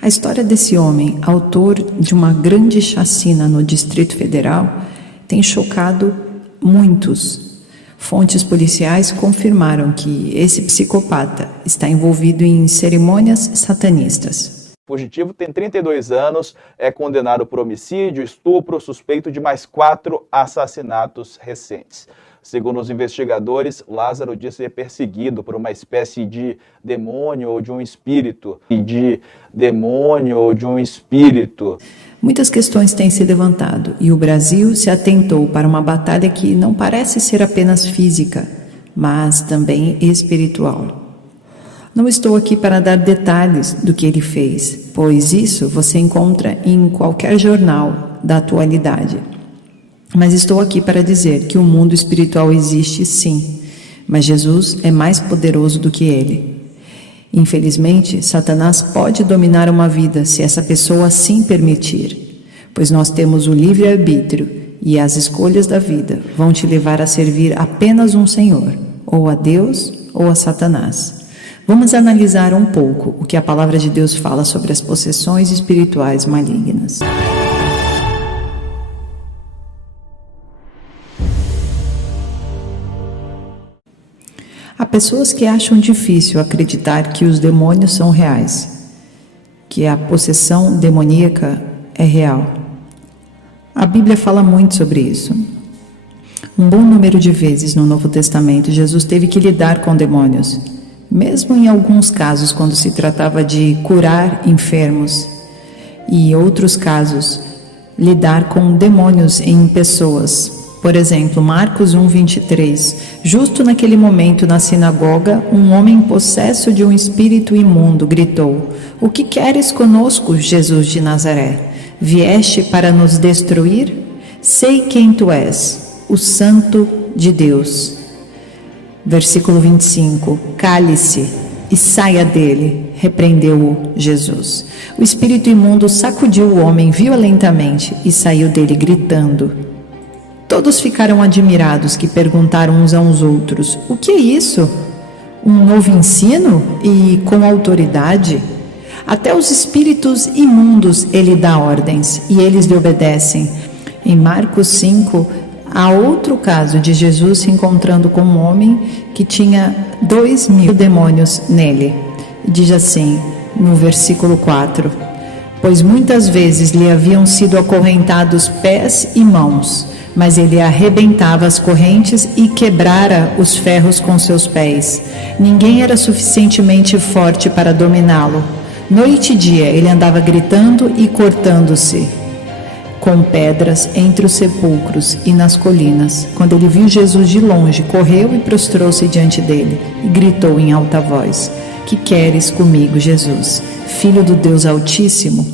A história desse homem, autor de uma grande chacina no Distrito Federal, tem chocado muitos. Fontes policiais confirmaram que esse psicopata está envolvido em cerimônias satanistas. O fugitivo tem 32 anos, é condenado por homicídio, estupro, suspeito de mais 4 assassinatos recentes. Segundo os investigadores, Lázaro diz ser perseguido por uma espécie de demônio ou de um espírito. Muitas questões têm se levantado e o Brasil se atentou para uma batalha que não parece ser apenas física, mas também espiritual. Não estou aqui para dar detalhes do que ele fez, pois isso você encontra em qualquer jornal da atualidade. Mas estou aqui para dizer que o mundo espiritual existe sim, mas Jesus é mais poderoso do que ele. Infelizmente, Satanás pode dominar uma vida se essa pessoa assim permitir, pois nós temos o livre-arbítrio e as escolhas da vida vão te levar a servir apenas um Senhor, ou a Deus ou a Satanás. Vamos analisar um pouco o que a palavra de Deus fala sobre as possessões espirituais malignas. Há pessoas que acham difícil acreditar que os demônios são reais, que a possessão demoníaca é real. A Bíblia fala muito sobre isso. Um bom número de vezes no Novo Testamento, Jesus teve que lidar com demônios, mesmo em alguns casos quando se tratava de curar enfermos, e outros casos, lidar com demônios em pessoas. Por exemplo, Marcos 1:23, justo naquele momento na sinagoga, um homem possesso de um espírito imundo gritou: "O que queres conosco, Jesus de Nazaré? Vieste para nos destruir? Sei quem tu és, o Santo de Deus." Versículo 25, "Cale-se e saia dele", repreendeu-o Jesus. O espírito imundo sacudiu o homem violentamente e saiu dele gritando. Todos ficaram admirados, que perguntaram uns aos outros: "O que é isso? Um novo ensino e com autoridade? Até os espíritos imundos ele dá ordens e eles lhe obedecem." Em Marcos 5, há outro caso de Jesus se encontrando com um homem que tinha 2.000 demônios nele. Diz assim, no versículo 4, "Pois muitas vezes lhe haviam sido acorrentados pés e mãos, mas ele arrebentava as correntes e quebrara os ferros com seus pés. Ninguém era suficientemente forte para dominá-lo. Noite e dia ele andava gritando e cortando-se com pedras entre os sepulcros e nas colinas. Quando ele viu Jesus de longe, correu e prostrou-se diante dele e gritou em alta voz: "Que queres comigo, Jesus, Filho do Deus Altíssimo?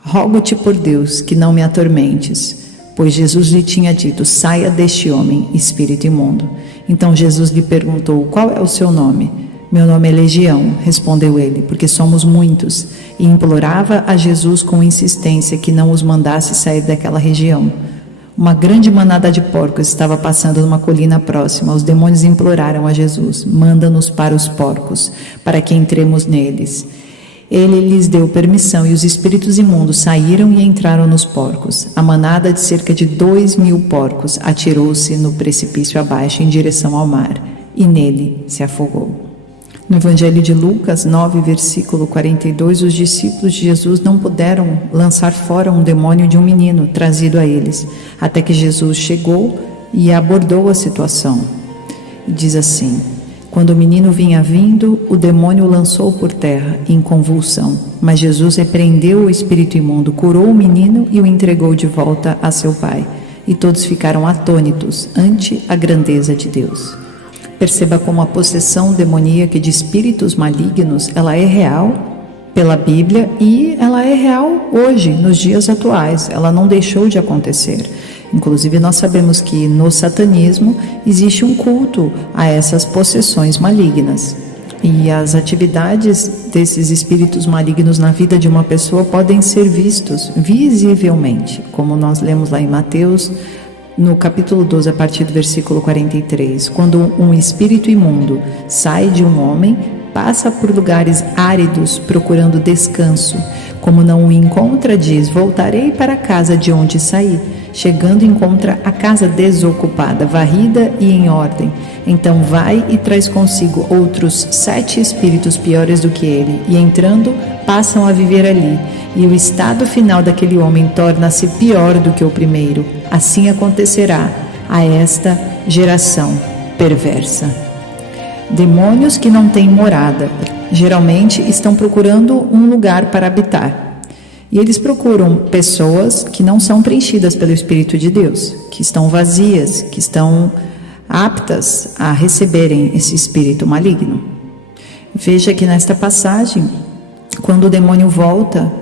Rogo-te por Deus que não me atormentes." Pois Jesus lhe tinha dito: "Saia deste homem, espírito imundo." Então Jesus lhe perguntou: "Qual é o seu nome?" "Meu nome é Legião", respondeu ele, "porque somos muitos." E implorava a Jesus com insistência que não os mandasse sair daquela região. Uma grande manada de porcos estava passando numa colina próxima. Os demônios imploraram a Jesus: "Manda-nos para os porcos, para que entremos neles." Ele lhes deu permissão e os espíritos imundos saíram e entraram nos porcos. A manada de cerca de 2.000 porcos atirou-se no precipício abaixo em direção ao mar e nele se afogou. No Evangelho de Lucas 9, versículo 42, os discípulos de Jesus não puderam lançar fora um demônio de um menino trazido a eles, até que Jesus chegou e abordou a situação. E diz assim: "Quando o menino vinha vindo, o demônio o lançou por terra em convulsão, mas Jesus repreendeu o espírito imundo, curou o menino e o entregou de volta a seu pai. E todos ficaram atônitos ante a grandeza de Deus." Perceba como a possessão demoníaca de espíritos malignos, ela é real pela Bíblia e ela é real hoje, nos dias atuais. Ela não deixou de acontecer. Inclusive, nós sabemos que no satanismo existe um culto a essas possessões malignas. E as atividades desses espíritos malignos na vida de uma pessoa podem ser vistos visivelmente, como nós lemos lá em Mateus, no capítulo 12, a partir do versículo 43. Quando um espírito imundo sai de um homem, passa por lugares áridos procurando descanso. Como não o encontra, diz: voltarei para a casa de onde saí. Chegando, encontra a casa desocupada, varrida e em ordem. Então vai e traz consigo outros 7 espíritos piores do que ele, e entrando, passam a viver ali. E o estado final daquele homem torna-se pior do que o primeiro. Assim acontecerá a esta geração perversa. Demônios que não têm morada, geralmente estão procurando um lugar para habitar. E eles procuram pessoas que não são preenchidas pelo Espírito de Deus, que estão vazias, que estão aptas a receberem esse espírito maligno. Veja que nesta passagem, quando o demônio volta,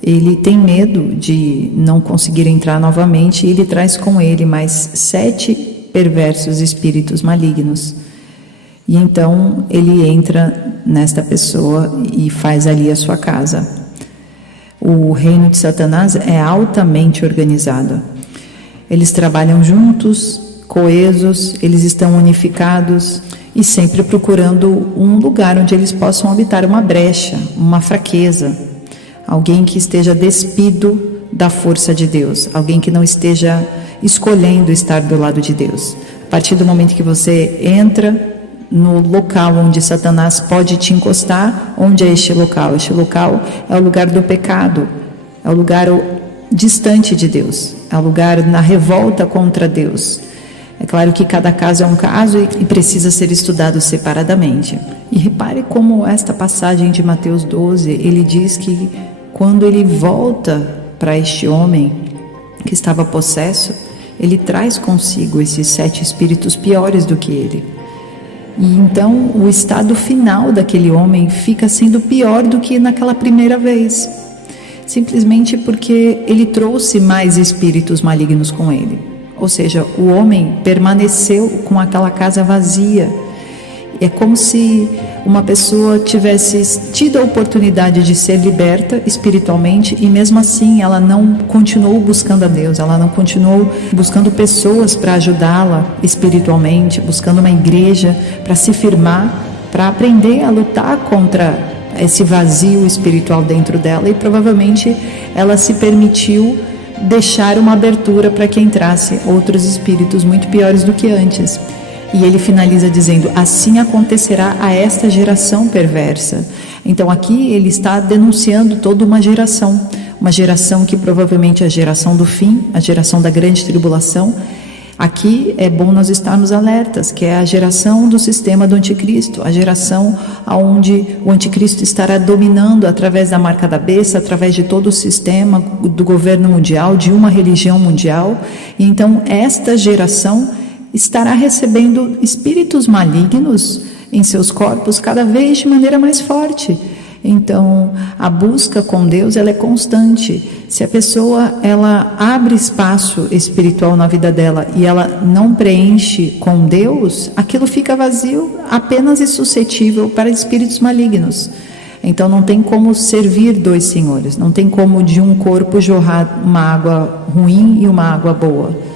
ele tem medo de não conseguir entrar novamente e ele traz com ele mais 7 perversos espíritos malignos. E então ele entra nesta pessoa e faz ali a sua casa. O reino de Satanás é altamente organizado. Eles trabalham juntos, coesos, eles estão unificados e sempre procurando um lugar onde eles possam habitar uma brecha, uma fraqueza, alguém que esteja despido da força de Deus, alguém que não esteja escolhendo estar do lado de Deus. A partir do momento que você entra no local onde Satanás pode te encostar, onde é este local? Este local é o lugar do pecado, é o lugar distante de Deus, é o lugar na revolta contra Deus. É claro que cada caso é um caso e precisa ser estudado separadamente. E repare como esta passagem de Mateus 12, ele diz que quando ele volta para este homem que estava possesso, ele traz consigo esses 7 espíritos piores do que ele. E então o estado final daquele homem fica sendo pior do que naquela primeira vez, simplesmente porque ele trouxe mais espíritos malignos com ele. Ou seja, o homem permaneceu com aquela casa vazia. É como se uma pessoa tivesse tido a oportunidade de ser liberta espiritualmente e mesmo assim ela não continuou buscando a Deus, ela não continuou buscando pessoas para ajudá-la espiritualmente, buscando uma igreja para se firmar, para aprender a lutar contra esse vazio espiritual dentro dela, e provavelmente ela se permitiu deixar uma abertura para que entrasse outros espíritos muito piores do que antes. E ele finaliza dizendo: assim acontecerá a esta geração perversa. Então aqui ele está denunciando toda uma geração que provavelmente é a geração do fim, a geração da grande tribulação. Aqui é bom nós estarmos alertas, que é a geração do sistema do anticristo, a geração onde o anticristo estará dominando através da marca da besta, através de todo o sistema do governo mundial, de uma religião mundial. E então esta geração estará recebendo espíritos malignos em seus corpos cada vez de maneira mais forte. Então, a busca com Deus, ela é constante. Se a pessoa, ela abre espaço espiritual na vida dela e ela não preenche com Deus, aquilo fica vazio, apenas e suscetível para espíritos malignos. Então, não tem como servir 2 senhores, não tem como de um corpo jorrar uma água ruim e uma água boa.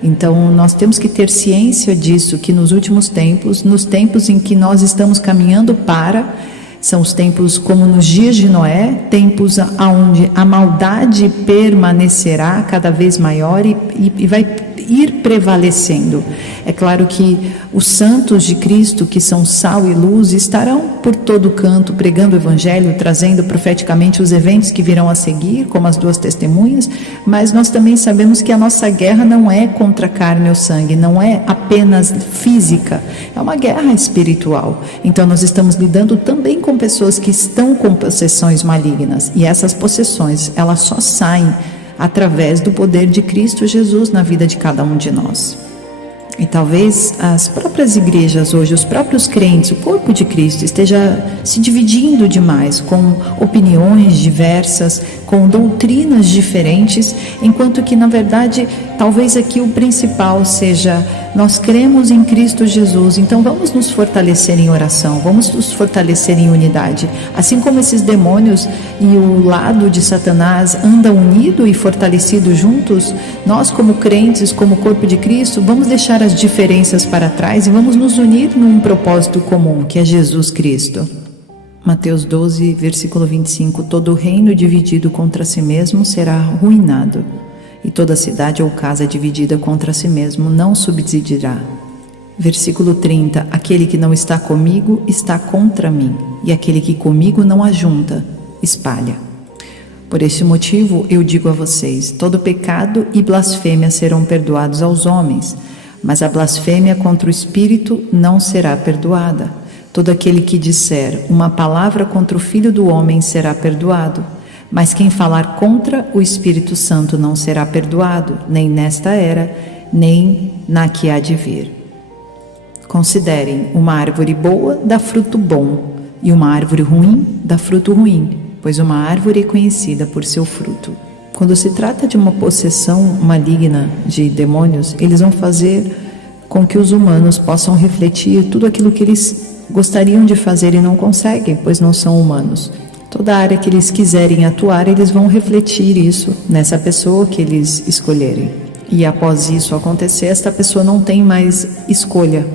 Então nós temos que ter ciência disso, que nos últimos tempos, nos tempos em que nós estamos caminhando para, são os tempos como nos dias de Noé, tempos onde a maldade permanecerá cada vez maior e vai ir prevalecendo. É claro que os santos de Cristo, que são sal e luz, estarão por todo canto pregando o Evangelho, trazendo profeticamente os eventos que virão a seguir, como as 2 testemunhas, mas nós também sabemos que a nossa guerra não é contra a carne ou sangue, não é apenas física, é uma guerra espiritual. Então nós estamos lidando também com pessoas que estão com possessões malignas, e essas possessões, elas só saem através do poder de Cristo Jesus na vida de cada um de nós. E talvez as próprias igrejas hoje, os próprios crentes, o corpo de Cristo esteja se dividindo demais, com opiniões diversas, com doutrinas diferentes, enquanto que na verdade talvez aqui o principal seja: nós cremos em Cristo Jesus, então vamos nos fortalecer em oração, vamos nos fortalecer em unidade. Assim como esses demônios e o lado de Satanás andam unido e fortalecido juntos, nós como crentes, como corpo de Cristo, vamos deixar as diferenças para trás e vamos nos unir num propósito comum, que é Jesus Cristo. Mateus 12, versículo 25, todo reino dividido contra si mesmo será arruinado, e toda cidade ou casa dividida contra si mesmo não subsistirá. Versículo 30, aquele que não está comigo está contra mim, e aquele que comigo não ajunta, espalha. Por este motivo eu digo a vocês, todo pecado e blasfêmia serão perdoados aos homens, mas a blasfêmia contra o Espírito não será perdoada. Todo aquele que disser uma palavra contra o Filho do Homem será perdoado, mas quem falar contra o Espírito Santo não será perdoado, nem nesta era, nem na que há de vir. Considerem, uma árvore boa dá fruto bom, e uma árvore ruim dá fruto ruim, pois uma árvore é conhecida por seu fruto. Quando se trata de uma possessão maligna de demônios, eles vão fazer com que os humanos possam refletir tudo aquilo que eles gostariam de fazer e não conseguem, pois não são humanos. Toda área que eles quiserem atuar, eles vão refletir isso nessa pessoa que eles escolherem. E após isso acontecer, esta pessoa não tem mais escolha.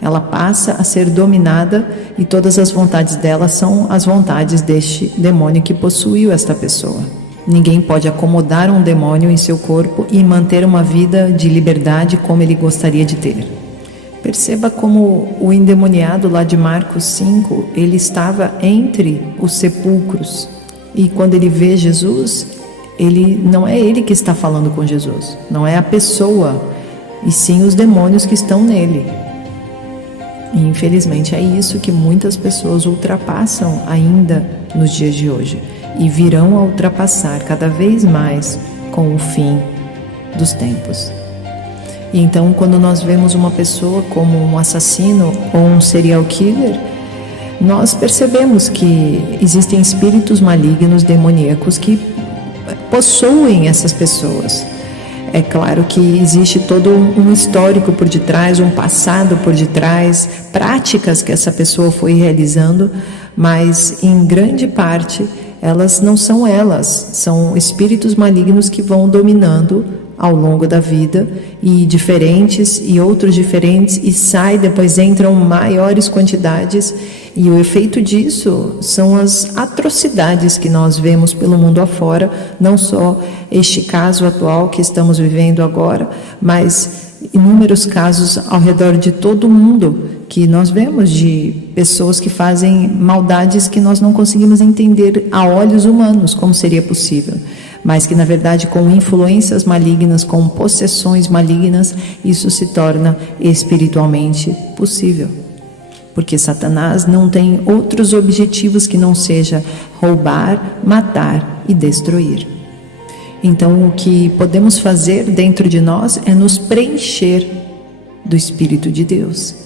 Ela passa a ser dominada e todas as vontades dela são as vontades deste demônio que possuiu esta pessoa. Ninguém pode acomodar um demônio em seu corpo e manter uma vida de liberdade como ele gostaria de ter. Perceba como o endemoniado lá de Marcos 5, ele estava entre os sepulcros. E quando ele vê Jesus, não é ele que está falando com Jesus, não é a pessoa, e sim os demônios que estão nele. E infelizmente é isso que muitas pessoas ultrapassam ainda nos dias de hoje. E virão a ultrapassar cada vez mais com o fim dos tempos. E então, quando nós vemos uma pessoa como um assassino ou um serial killer, nós percebemos que existem espíritos malignos, demoníacos, que possuem essas pessoas. É claro que existe todo um histórico por detrás, um passado por detrás, práticas que essa pessoa foi realizando, mas em grande parte elas não são elas, são espíritos malignos que vão dominando ao longo da vida, e diferentes e outros diferentes, e sai, depois entram maiores quantidades, e o efeito disso são as atrocidades que nós vemos pelo mundo afora, não só este caso atual que estamos vivendo agora, mas inúmeros casos ao redor de todo o mundo que nós vemos de pessoas que fazem maldades que nós não conseguimos entender a olhos humanos como seria possível, mas que na verdade com influências malignas, com possessões malignas, isso se torna espiritualmente possível. Porque Satanás não tem outros objetivos que não seja roubar, matar e destruir. Então o que podemos fazer dentro de nós é nos preencher do Espírito de Deus.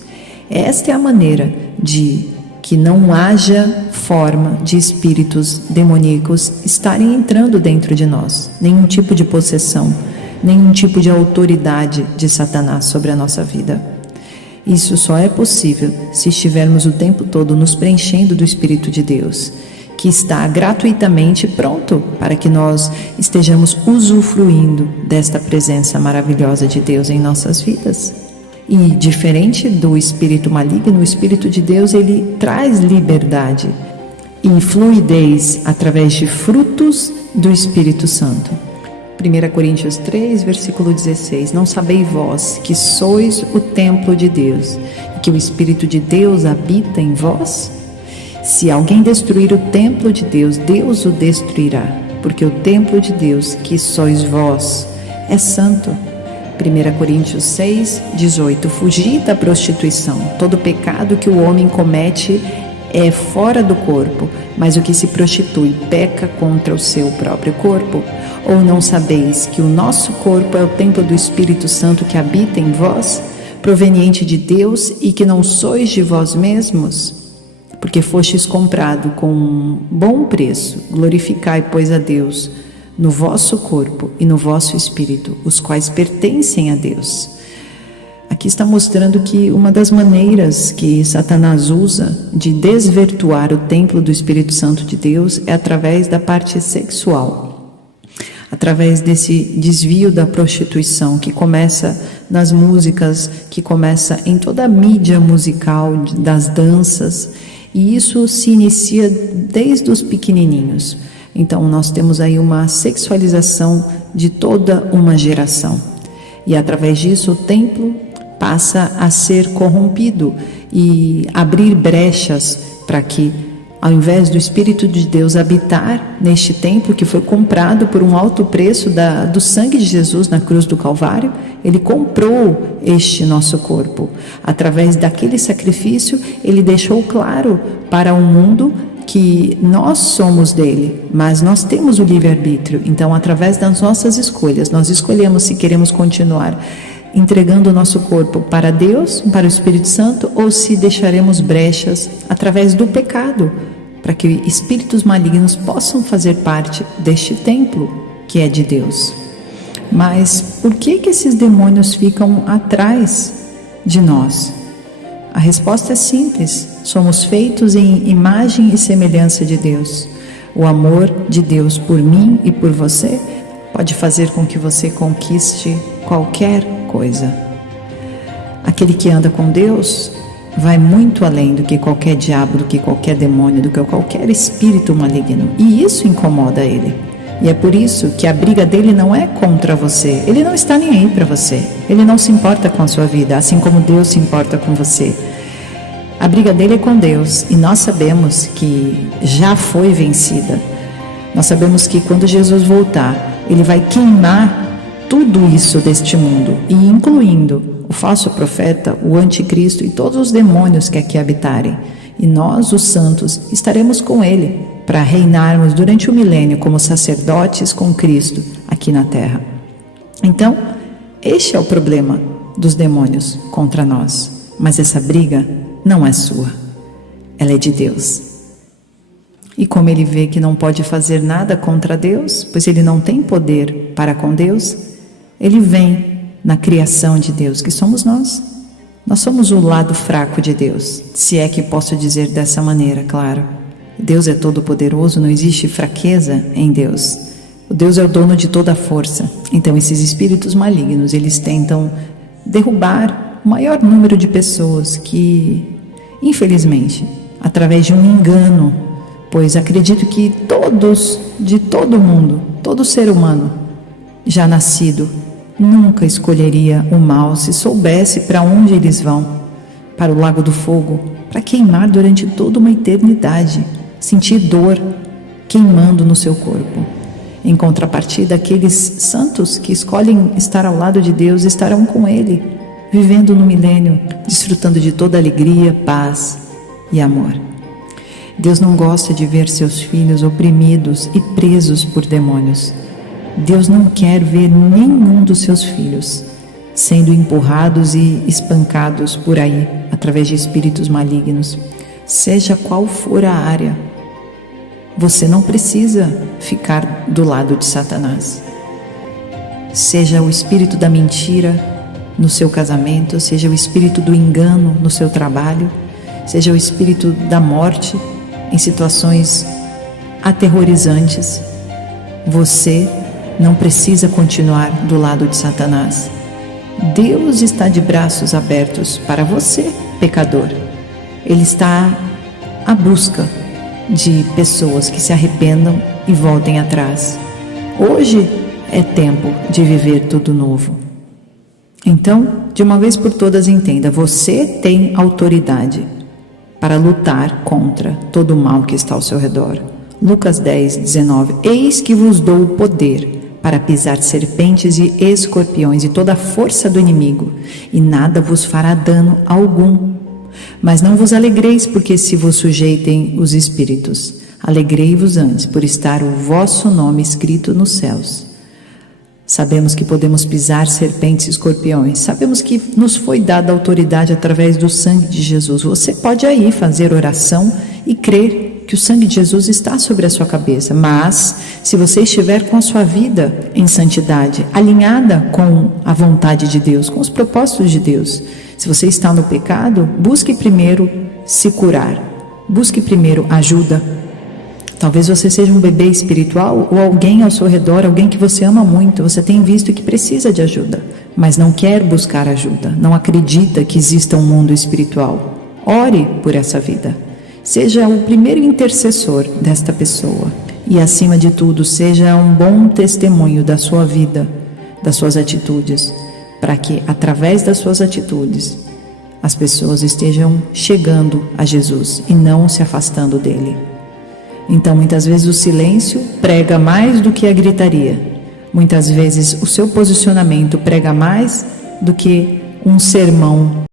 Esta é a maneira de que não haja forma de espíritos demoníacos estarem entrando dentro de nós, nenhum tipo de possessão, nenhum tipo de autoridade de Satanás sobre a nossa vida. Isso só é possível se estivermos o tempo todo nos preenchendo do Espírito de Deus, que está gratuitamente pronto para que nós estejamos usufruindo desta presença maravilhosa de Deus em nossas vidas. E diferente do espírito maligno, o Espírito de Deus, ele traz liberdade e fluidez através de frutos do Espírito Santo. 1 Coríntios 3, versículo 16. Não sabeis vós que sois o templo de Deus e que o Espírito de Deus habita em vós? Se alguém destruir o templo de Deus, Deus o destruirá, porque o templo de Deus, que sois vós, é santo. 1 Coríntios 6, 18. Fugir da prostituição. Todo pecado que o homem comete é fora do corpo, mas o que se prostitui peca contra o seu próprio corpo. Ou não sabeis que o nosso corpo é o templo do Espírito Santo que habita em vós, proveniente de Deus, e que não sois de vós mesmos? Porque fostes comprado com um bom preço. Glorificai, pois, a Deus no vosso corpo e no vosso espírito, os quais pertencem a Deus. Aqui está mostrando que uma das maneiras que Satanás usa de desvirtuar o templo do Espírito Santo de Deus é através da parte sexual, através desse desvio da prostituição que começa nas músicas, que começa em toda a mídia musical das danças, E isso se inicia desde os pequenininhos. Então nós temos aí uma sexualização de toda uma geração. E através disso o templo passa a ser corrompido e abrir brechas para que, ao invés do Espírito de Deus habitar neste templo que foi comprado por um alto preço do sangue de Jesus na cruz do Calvário, Ele comprou este nosso corpo. Através daquele sacrifício, Ele deixou claro para o mundo que nós somos dele, mas nós temos o livre-arbítrio. Então, através das nossas escolhas, nós escolhemos se queremos continuar entregando o nosso corpo para Deus, para o Espírito Santo, ou se deixaremos brechas através do pecado, para que espíritos malignos possam fazer parte deste templo que é de Deus. Mas por que esses demônios ficam atrás de nós? A resposta é simples: somos feitos em imagem e semelhança de Deus. O amor de Deus por mim e por você pode fazer com que você conquiste qualquer coisa. Aquele que anda com Deus vai muito além do que qualquer diabo, do que qualquer demônio, do que qualquer espírito maligno. E isso incomoda ele. E é por isso que a briga dele não é contra você. Ele não está nem aí para você. Ele não se importa com a sua vida, assim como Deus se importa com você. A briga dele é com Deus, e nós sabemos que já foi vencida. Nós sabemos que quando Jesus voltar, Ele vai queimar tudo isso deste mundo, e incluindo o falso profeta, o anticristo e todos os demônios que aqui habitarem. E nós, os santos, estaremos com Ele para reinarmos durante o milênio como sacerdotes com Cristo aqui na terra. Então, este é o problema dos demônios contra nós. Mas essa briga não é sua, ela é de Deus. E como ele vê que não pode fazer nada contra Deus, pois ele não tem poder para com Deus, ele vem na criação de Deus, que somos nós. Nós somos o lado fraco de Deus, se é que posso dizer dessa maneira, claro. Deus é todo poderoso, não existe fraqueza em Deus. O Deus é o dono de toda a força. Então esses espíritos malignos, eles tentam derrubar o maior número de pessoas que, infelizmente, através de um engano, pois acredito que todos, de todo mundo, todo ser humano já nascido, nunca escolheria o mal se soubesse para onde eles vão, para o lago do fogo, para queimar durante toda uma eternidade, sentir dor queimando no seu corpo. Em contrapartida, aqueles santos que escolhem estar ao lado de Deus estarão com Ele, vivendo no milênio, desfrutando de toda alegria, paz e amor. Deus não gosta de ver seus filhos oprimidos e presos por demônios. Deus não quer ver nenhum dos seus filhos sendo empurrados e espancados por aí, através de espíritos malignos. Seja qual for a área, você não precisa ficar do lado de Satanás. Seja o espírito da mentira no seu casamento, seja o espírito do engano no seu trabalho, seja o espírito da morte em situações aterrorizantes, você não precisa continuar do lado de Satanás. Deus está de braços abertos para você, pecador. Ele está à busca de pessoas que se arrependam e voltem atrás. Hoje é tempo de viver tudo novo. Então, de uma vez por todas, entenda: você tem autoridade para lutar contra todo o mal que está ao seu redor. Lucas 10, 19. Eis que vos dou o poder para pisar serpentes e escorpiões e toda a força do inimigo, e nada vos fará dano algum. Mas não vos alegreis porque se vos sujeitem os espíritos. Alegrei-vos antes por estar o vosso nome escrito nos céus. Sabemos que podemos pisar serpentes e escorpiões. Sabemos que nos foi dada autoridade através do sangue de Jesus. Você pode aí fazer oração e crer que o sangue de Jesus está sobre a sua cabeça. Mas, se você estiver com a sua vida em santidade, alinhada com a vontade de Deus, com os propósitos de Deus, se você está no pecado, busque primeiro se curar. Busque primeiro ajuda. Talvez você seja um bebê espiritual ou alguém ao seu redor, alguém que você ama muito, você tem visto que precisa de ajuda, mas não quer buscar ajuda, não acredita que exista um mundo espiritual. Ore por essa vida Seja o primeiro intercessor desta pessoa e, acima de tudo, seja um bom testemunho da sua vida, das suas atitudes, para que, através das suas atitudes, as pessoas estejam chegando a Jesus e não se afastando dele. Então, muitas vezes o silêncio prega mais do que a gritaria. Muitas vezes o seu posicionamento prega mais do que um sermão